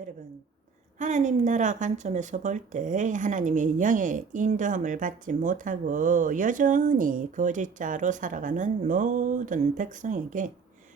여러분, 하나님 나라 관점에서 볼 때 하나님의 영의 인도함을 받지 못하고 여전히 거짓자로 살아가는 모든 백성에게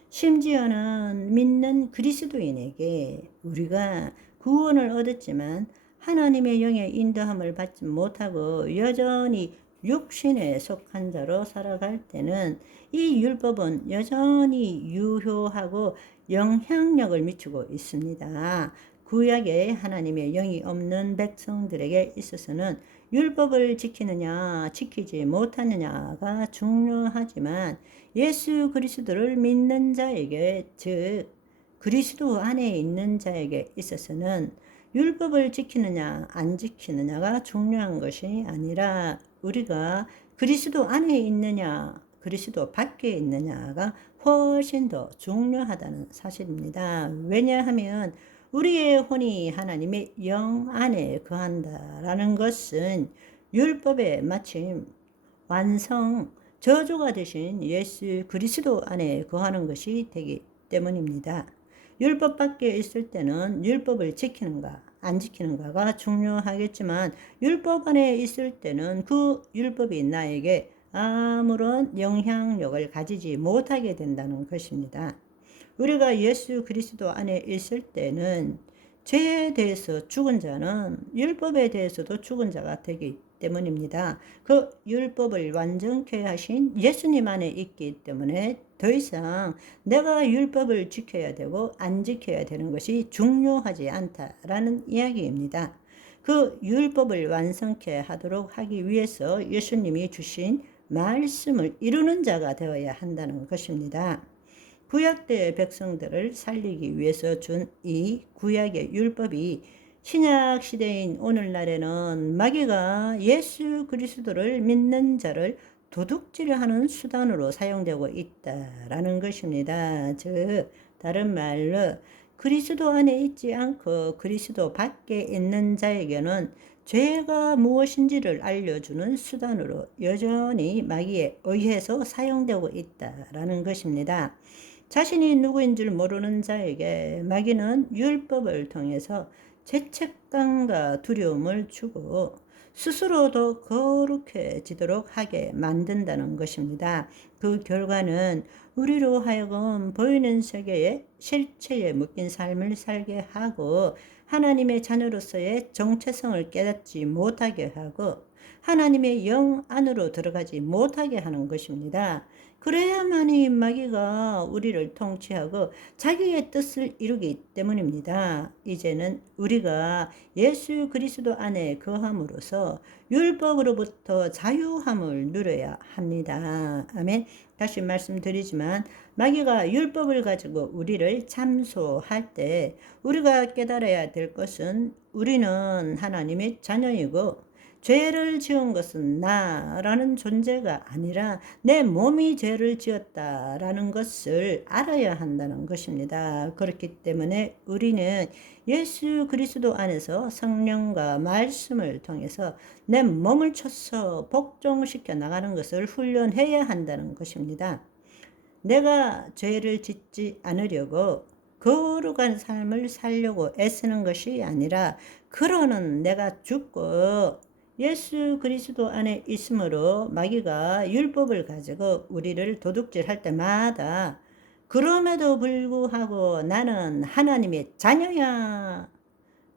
심지어는 믿는 그리스도인에게 우리가 구원을 얻었지만 하나님의 영의 인도함을 받지 못하고 여전히 육신에 속한 자로 살아갈 때는 이 율법은 여전히 유효하고 영향력을 미치고 있습니다. 구약에 하나님의 영이 없는 백성들에게 있어서는 율법을 지키느냐 지키지 못하느냐가 중요하지만 예수 그리스도를 믿는 자에게 즉 그리스도 안에 있는 자에게 있어서는 율법을 지키느냐 안 지키느냐가 중요한 것이 아니라 우리가 그리스도 안에 있느냐 그리스도 밖에 있느냐가 훨씬 더 중요하다는 사실입니다. 왜냐하면 우리의 혼이 하나님의 영 안에 거한다라는 것은 율법의 마침 완성 저주가 되신 예수 그리스도 안에 거하는 것이 되기 때문입니다. 율법 밖에 있을 때는 율법을 지키는가 안 지키는가가 중요하겠지만 율법 안에 있을 때는 그 율법이 나에게 아무런 영향력을 가지지 못하게 된다는 것입니다. 우리가 예수 그리스도 안에 있을 때는 죄에 대해서 죽은 자는 율법에 대해서도 죽은 자가 되기 때문입니다. 그 율법을 완전케 하신 예수님 안에 있기 때문에 더 이상 내가 율법을 지켜야 되고 안 지켜야 되는 것이 중요하지 않다라는 이야기입니다. 그 율법을 완성케 하도록 하기 위해서 예수님이 주신 말씀을 이루는 자가 되어야 한다는 것입니다. 구약 때의 백성들을 살리기 위해서 준 이 구약의 율법이 신약 시대인 오늘날에는 마귀가 예수 그리스도를 믿는 자를 도둑질하는 수단으로 사용되고 있다라는 것입니다. 즉 다른 말로 그리스도 안에 있지 않고 그리스도 밖에 있는 자에게는 죄가 무엇인지를 알려주는 수단으로 여전히 마귀에 의해서 사용되고 있다라는 것입니다. 자신이 누구인 줄 모르는 자에게 마귀는 율법을 통해서 죄책감과 두려움을 주고 스스로도 거룩해지도록 하게 만든다는 것입니다. 그 결과는 우리로 하여금 보이는 세계의 실체에 묶인 삶을 살게 하고 하나님의 자녀로서의 정체성을 깨닫지 못하게 하고 하나님의 영 안으로 들어가지 못하게 하는 것입니다. 그래야만이 마귀가 우리를 통치하고 자기의 뜻을 이루기 때문입니다. 이제는 우리가 예수 그리스도 안에 거함으로써 율법으로부터 자유함을 누려야 합니다. 아멘. 다시 말씀드리지만 마귀가 율법을 가지고 우리를 참소할 때 우리가 깨달아야 될 것은 우리는 하나님의 자녀이고 죄를 지은 것은 나라는 존재가 아니라 내 몸이 죄를 지었다라는 것을 알아야 한다는 것입니다. 그렇기 때문에 우리는 예수 그리스도 안에서 성령과 말씀을 통해서 내 몸을 쳐서 복종시켜 나가는 것을 훈련해야 한다는 것입니다. 내가 죄를 짓지 않으려고 거룩한 삶을 살려고 애쓰는 것이 아니라 그러는 내가 죽고 예수 그리스도 안에 있으므로 마귀가 율법을 가지고 우리를 도둑질할 때마다 그럼에도 불구하고 나는 하나님의 자녀야.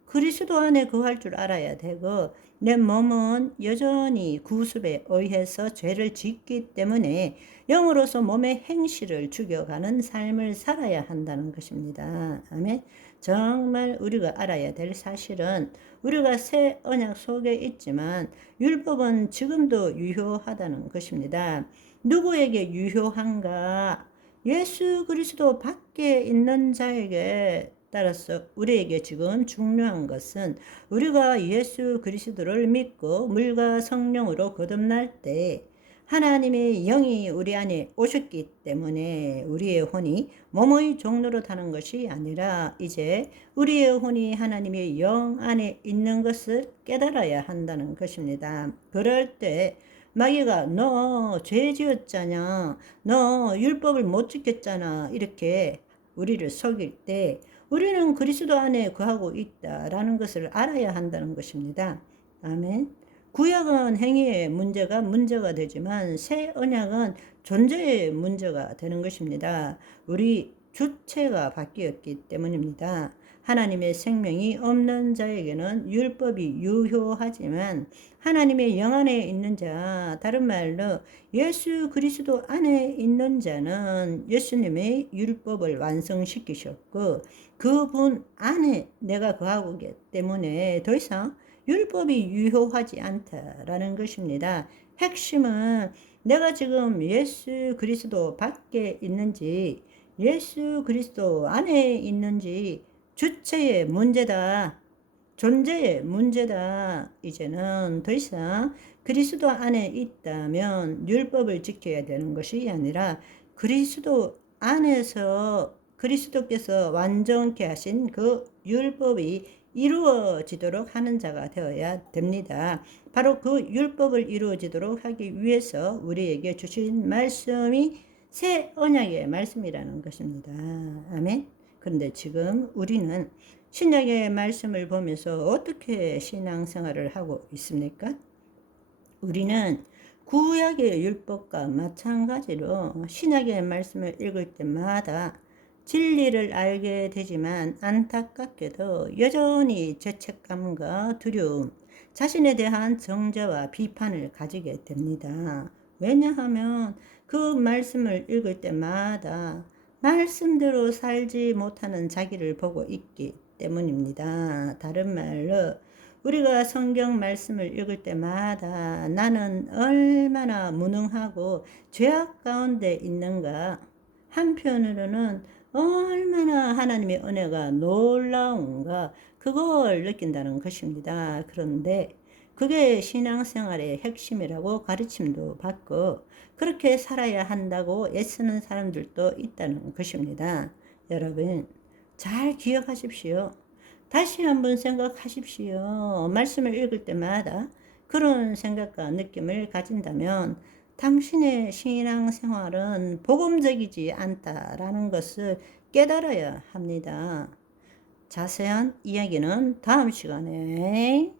그리스도 안에 거할 줄 알아야 되고 내 몸은 여전히 구습에 의해서 죄를 짓기 때문에 영으로서 몸의 행실을 죽여가는 삶을 살아야 한다는 것입니다. 아멘. 정말 우리가 알아야 될 사실은 우리가 새 언약 속에 있지만 율법은 지금도 유효하다는 것입니다. 누구에게 유효한가? 예수 그리스도 밖에 있는 자에게 따라서 우리에게 지금 중요한 것은 우리가 예수 그리스도를 믿고 물과 성령으로 거듭날 때 하나님의 영이 우리 안에 오셨기 때문에 우리의 혼이 몸의 종로로 타는 것이 아니라 이제 우리의 혼이 하나님의 영 안에 있는 것을 깨달아야 한다는 것입니다. 그럴 때 마귀가 너 죄 지었잖아. 너 율법을 못 지켰잖아. 이렇게 우리를 속일 때 우리는 그리스도 안에 거하고 있다라는 것을 알아야 한다는 것입니다. 아멘. 구약은 행위의 문제가 문제가 되지만 새 언약은 존재의 문제가 되는 것입니다. 우리 주체가 바뀌었기 때문입니다. 하나님의 생명이 없는 자에게는 율법이 유효하지만 하나님의 영 안에 있는 자, 다른 말로 예수 그리스도 안에 있는 자는 예수님의 율법을 완성시키셨고 그분 안에 내가 거하고 있기 때문에 더 이상 율법이 유효하지 않다라는 것입니다. 핵심은 내가 지금 예수 그리스도 밖에 있는지 예수 그리스도 안에 있는지 주체의 문제다. 존재의 문제다. 이제는 더 이상 그리스도 안에 있다면 율법을 지켜야 되는 것이 아니라 그리스도 안에서 그리스도께서 완전케 하신 그 율법이 이루어지도록 하는 자가 되어야 됩니다. 바로 그 율법을 이루어지도록 하기 위해서 우리에게 주신 말씀이 새 언약의 말씀이라는 것입니다. 아멘. 그런데 지금 우리는 신약의 말씀을 보면서 어떻게 신앙생활을 하고 있습니까? 우리는 구약의 율법과 마찬가지로 신약의 말씀을 읽을 때마다 진리를 알게 되지만 안타깝게도 여전히 죄책감과 두려움, 자신에 대한 정죄와 비판을 가지게 됩니다. 왜냐하면 그 말씀을 읽을 때마다 말씀대로 살지 못하는 자기를 보고 있기 때문입니다. 다른 말로 우리가 성경 말씀을 읽을 때마다 나는 얼마나 무능하고 죄악 가운데 있는가 한편으로는 얼마나 하나님의 은혜가 놀라운가 그걸 느낀다는 것입니다. 그런데 그게 신앙생활의 핵심이라고 가르침도 받고 그렇게 살아야 한다고 애쓰는 사람들도 있다는 것입니다. 여러분 잘 기억하십시오. 다시 한번 생각하십시오. 말씀을 읽을 때마다 그런 생각과 느낌을 가진다면 당신의 신앙생활은 복음적이지 않다라는 것을 깨달아야 합니다. 자세한 이야기는 다음 시간에